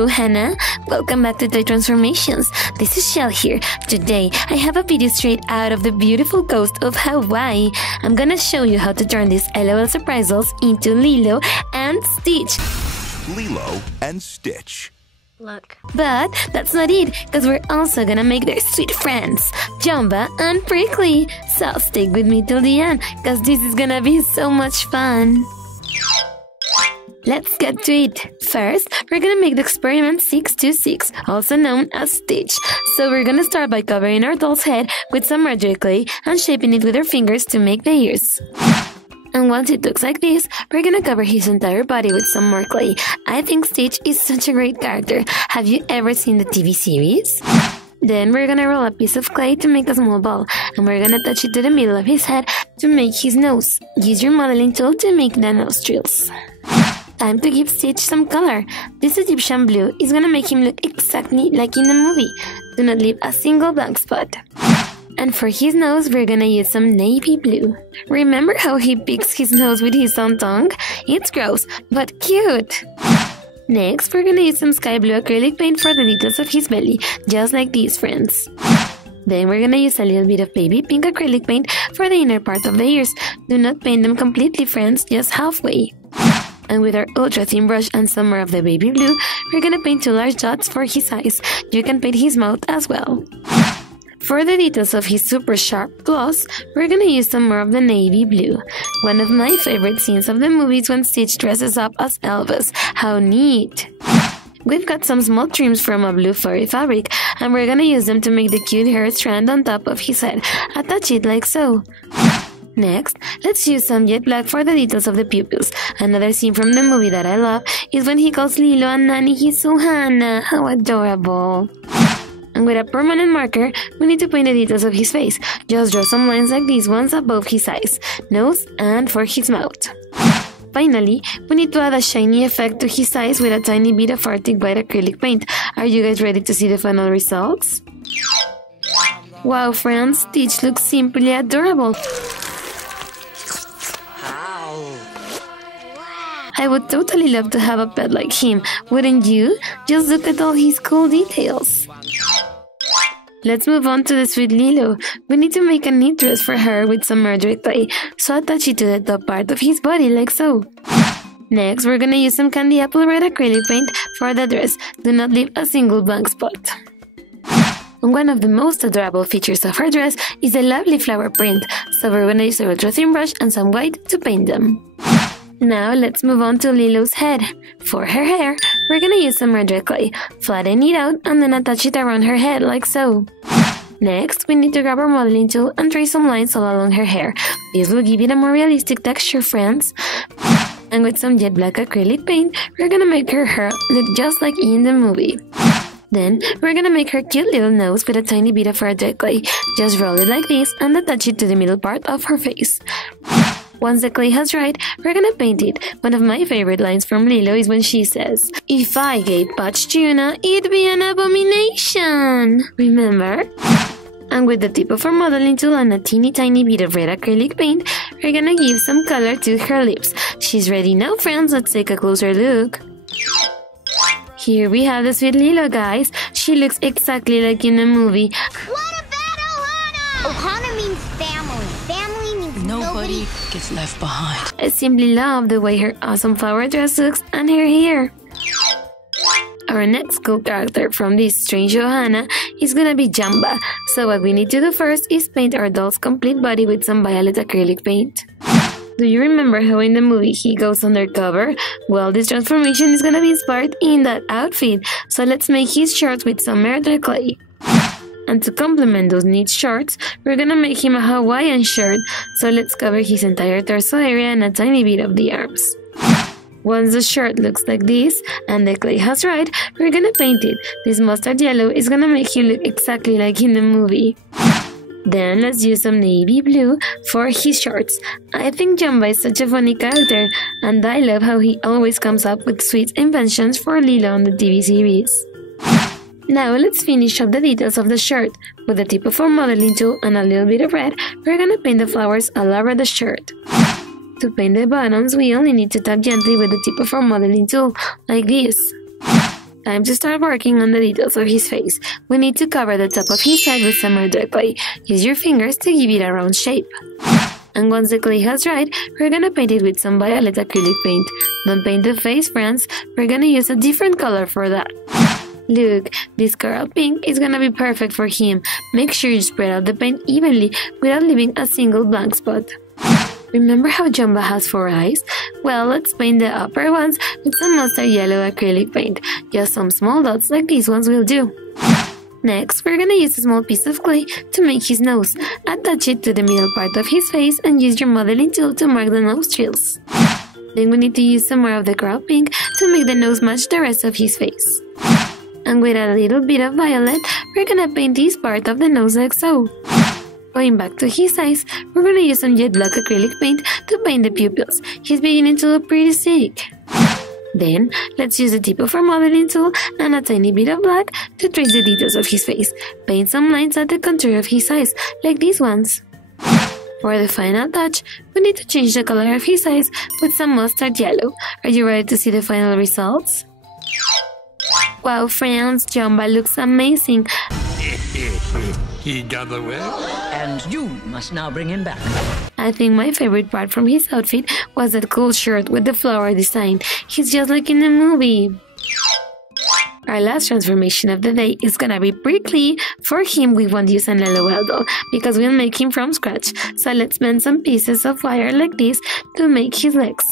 Hello, Ohana. Welcome back to Toy Transformations. This is Chelle here. Today, I have a video straight out of the beautiful coast of Hawaii. I'm gonna show you how to turn these LOL surprise dolls into Lilo and Stitch. Lilo and Stitch. Look. But that's not it, because we're also gonna make their sweet friends, JUMBA and PLEAKLEY. So stick with me till the end, because this is gonna be so much fun. Let's get to it. First, we're gonna make the experiment 626, also known as Stitch. So we're gonna start by covering our doll's head with some red clay and shaping it with our fingers to make the ears. And once it looks like this, we're gonna cover his entire body with some more clay. I think Stitch is such a great character. Have you ever seen the TV series? Then we're gonna roll a piece of clay to make a small ball, and we're gonna attach it to the middle of his head to make his nose. Use your modeling tool to make the nostrils. Time to give Stitch some color. This Egyptian blue is gonna make him look exactly like in the movie. Do not leave a single blank spot. And for his nose, we're gonna use some navy blue. Remember how he picks his nose with his own tongue? It's gross, but cute! Next, we're gonna use some sky blue acrylic paint for the details of his belly, just like these, friends. Then we're gonna use a little bit of baby pink acrylic paint for the inner part of the ears. Do not paint them completely, friends, just halfway. And with our ultra thin brush and some more of the baby blue, we're gonna paint 2 large dots for his eyes. You can paint his mouth as well. For the details of his super sharp claws, we're gonna use some more of the navy blue. One of my favorite scenes of the movie is when Stitch dresses up as Elvis. How neat! We've got some small trims from a blue furry fabric, and we're gonna use them to make the cute hair strand on top of his head. Attach it like so. Next, let's use some jet black for the details of the pupils. Another scene from the movie that I love is when he calls Lilo and Nanny his Ohana. How adorable! And with a permanent marker, we need to paint the details of his face. Just draw some lines like these ones above his eyes, nose, and for his mouth. Finally, we need to add a shiny effect to his eyes with a tiny bit of Arctic White acrylic paint. Are you guys ready to see the final results? Wow, friends, Stitch looks simply adorable. I would totally love to have a pet like him, wouldn't you? Just look at all his cool details. Let's move on to the sweet Lilo. We need to make a neat dress for her with some murder clay, so attach it to the top part of his body like so. Next, we're gonna use some candy apple red acrylic paint for the dress. Do not leave a single blank spot. One of the most adorable features of her dress is the lovely flower print, so we're gonna use a ultra thin brush and some white to paint them. Now let's move on to Lilo's head. For her hair, we're gonna use some red clay, flatten it out, and then attach it around her head like so. Next, we need to grab our modeling tool and trace some lines all along her hair. This will give it a more realistic texture, friends. And with some jet black acrylic paint, we're gonna make her hair look just like in the movie. Then, we're gonna make her cute little nose with a tiny bit of red clay. Just roll it like this and attach it to the middle part of her face. Once the clay has dried, we're gonna paint it. One of my favorite lines from Lilo is when she says, "If I gave Patch tuna, it'd be an abomination." Remember? And with the tip of our modeling tool and a teeny tiny bit of red acrylic paint, we're gonna give some color to her lips. She's ready now, friends. Let's take a closer look. Here we have the sweet Lilo, guys. She looks exactly like in the movie. What about Ohana? Ohana means family. Family means nobody gets left behind. I simply love the way her awesome flower dress looks and her hair. Our next cool character from this strange Ohana is gonna be JUMBA. So what we need to do first is paint our doll's complete body with some violet acrylic paint. Do you remember how in the movie he goes undercover? Well, this transformation is gonna be inspired in that outfit. So let's make his shorts with some murder clay. And to complement those neat shorts, we're gonna make him a Hawaiian shirt, so let's cover his entire torso area and a tiny bit of the arms. Once the shirt looks like this, and the clay has dried, we're gonna paint it. This mustard yellow is gonna make him look exactly like in the movie. Then let's use some navy blue for his shorts. I think JUMBA is such a funny character, and I love how he always comes up with sweet inventions for Lilo on the TV series. Now let's finish up the details of the shirt. With the tip of our modeling tool and a little bit of red, we're gonna paint the flowers all over the shirt. To paint the bottoms, we only need to tap gently with the tip of our modeling tool, like this. Time to start working on the details of his face. We need to cover the top of his head with some more clay. Use your fingers to give it a round shape. And once the clay has dried, we're gonna paint it with some violet acrylic paint. Don't paint the face, friends. We're gonna use a different color for that. Look, this coral pink is gonna be perfect for him. Make sure you spread out the paint evenly without leaving a single blank spot. Remember how Jumba has 4 eyes? Well, let's paint the upper ones with some mustard yellow acrylic paint. Just some small dots like these ones will do. Next, we're gonna use a small piece of clay to make his nose. Attach it to the middle part of his face and use your modeling tool to mark the nostrils. Then we need to use some more of the coral pink to make the nose match the rest of his face. And with a little bit of violet, we're gonna paint this part of the nose like so. Going back to his eyes, we're gonna use some jet black acrylic paint to paint the pupils. He's beginning to look pretty sick. Then, let's use the tip of our modeling tool and a tiny bit of black to trace the details of his face. Paint some lines at the contour of his eyes, like these ones. For the final touch, we need to change the color of his eyes with some mustard yellow. Are you ready to see the final results? Wow, friends, Jumba looks amazing. He got away? And you must now bring him back. I think my favorite part from his outfit was that cool shirt with the flower design. He's just like in the movie. Our last transformation of the day is gonna be prickly. For him, we won't use an LOL doll because we'll make him from scratch. So let's bend some pieces of wire like this to make his legs.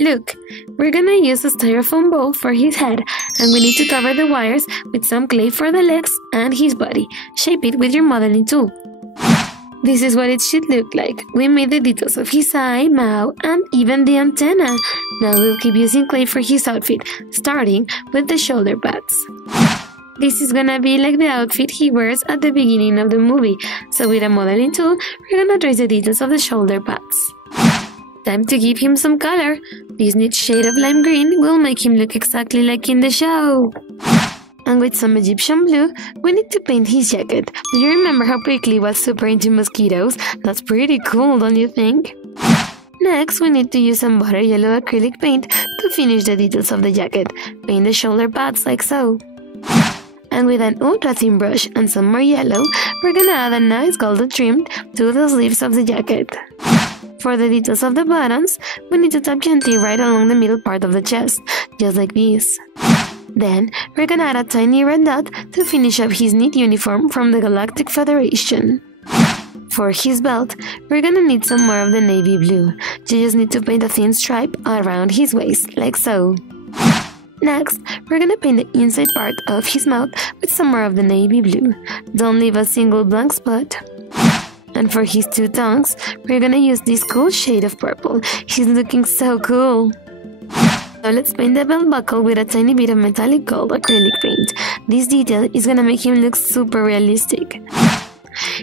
Look, we're gonna use a styrofoam bowl for his head, and we need to cover the wires with some clay for the legs and his body. Shape it with your modeling tool. This is what it should look like. We made the details of his eye, mouth, and even the antenna. Now we'll keep using clay for his outfit, starting with the shoulder pads. This is gonna be like the outfit he wears at the beginning of the movie, so with a modeling tool, we're gonna trace the details of the shoulder pads. Time to give him some color. This neat shade of lime green will make him look exactly like in the show. And with some Egyptian blue, we need to paint his jacket. Do you remember how Prickly was super into mosquitoes? That's pretty cool, don't you think? Next, we need to use some butter yellow acrylic paint to finish the details of the jacket. Paint the shoulder pads like so. And with an ultra thin brush and some more yellow, we're gonna add a nice golden trim to the sleeves of the jacket. For the details of the buttons, we need to tap gently right along the middle part of the chest, just like this. Then, we're gonna add a tiny red dot to finish up his neat uniform from the Galactic Federation. For his belt, we're gonna need some more of the navy blue. You just need to paint a thin stripe around his waist, like so. Next, we're gonna paint the inside part of his mouth with some more of the navy blue. Don't leave a single blank spot. And for his 2 tongues, we're gonna use this cool shade of purple. He's looking so cool. Now let's paint the belt buckle with a tiny bit of metallic gold acrylic paint. This detail is gonna make him look super realistic.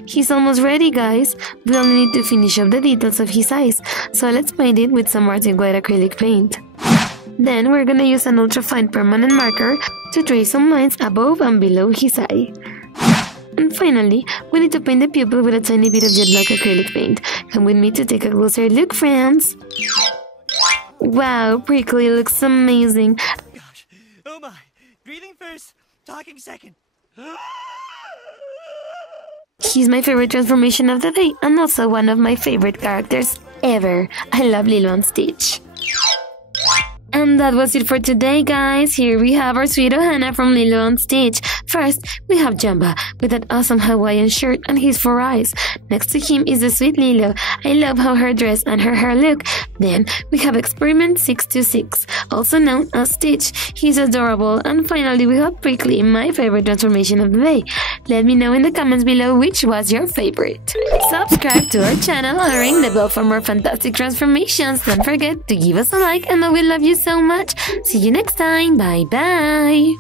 He's almost ready, guys. We only need to finish up the details of his eyes, so let's paint it with some Martin White acrylic paint. Then we're gonna use an ultra-fine permanent marker to trace some lines above and below his eye. And finally, we need to paint the pupil with a tiny bit of jet black acrylic paint. Come with me to take a closer look, friends. Wow, Prickly looks amazing. Gosh, oh my. Breathing first, talking second. He's my favorite transformation of the day and also one of my favorite characters ever. I love Lilo and Stitch. And that was it for today, guys. Here we have our sweet Ohana from Lilo and Stitch. First, we have Jumba with that awesome Hawaiian shirt and his 4 eyes. Next to him is the sweet Lilo. I love how her dress and her hair look. Then, we have Experiment 626, also known as Stitch. He's adorable. And finally, we have Prickly, my favorite transformation of the day. Let me know in the comments below which was your favorite. Subscribe to our channel and ring the bell for more fantastic transformations. Don't forget to give us a like and I will love you so much. See you next time. Bye bye.